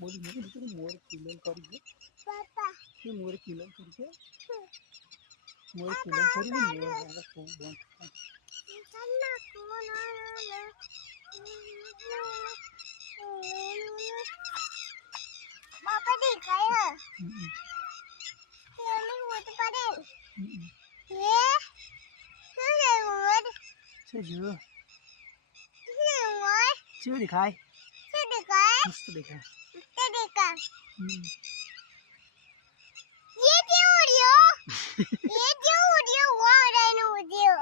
बोली मुझे बेटे मोर किलन कर के पापा ये मोर किलन कर के मोर किलन कर के मोर वाला को बंद चलना कौन आ रहा है पापा दिखाया છે જો ये वो કેવું દેખાય ये दिखाया મસ્ત દેખાય ये दिखा હમ. ये क्यों उड़ियो ये क्यों उड़ियो वो रहने उड़ियो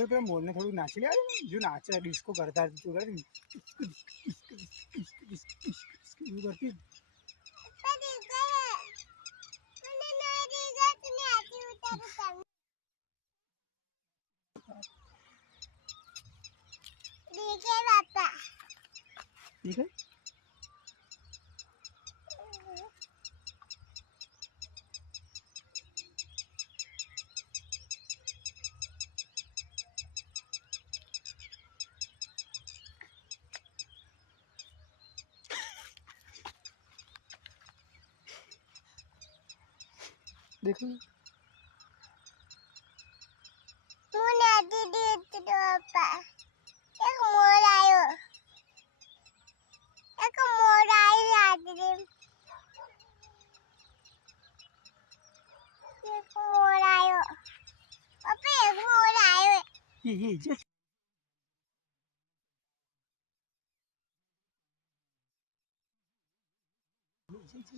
फिर पे मोल थोड़ी नाच लिया जो नाच है, डिस्को करता है, तो तू करती कर करती ठीक है। देखो। मुना दीदी तो एक मोर आयो। एक मोर आई रात में एक मोर आयो। पापा एक मोर आयो। ये ये जस्ट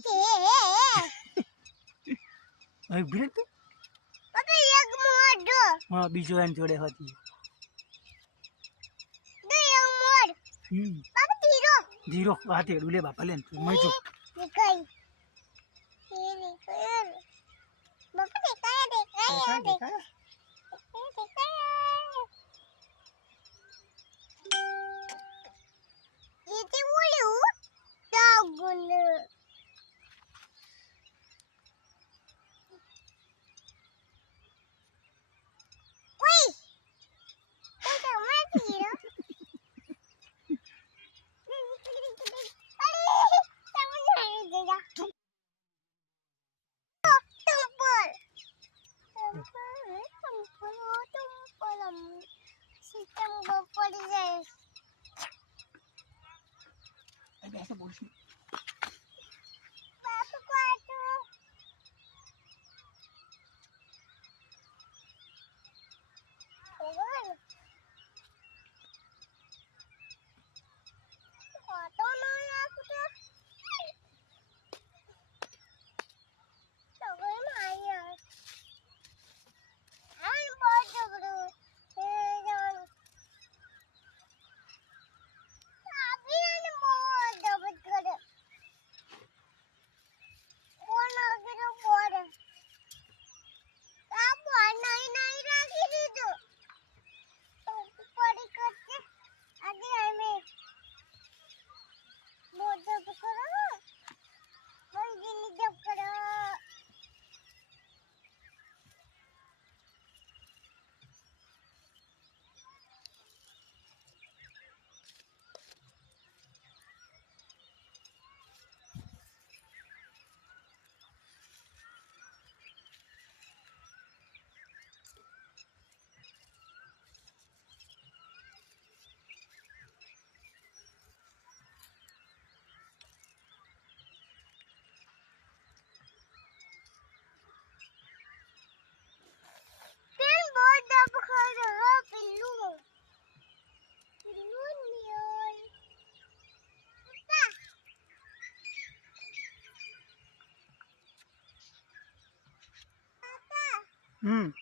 Yeah. હવે ભીડ હા બીજો એન જોડે હતી. ધીરો. હા તે ડુલે બાપા લેન મય જો. બાપા દેખાય દેખાય. દેખાય. সিস্টেম পড়ে যায়। এটা বলছি 嗯。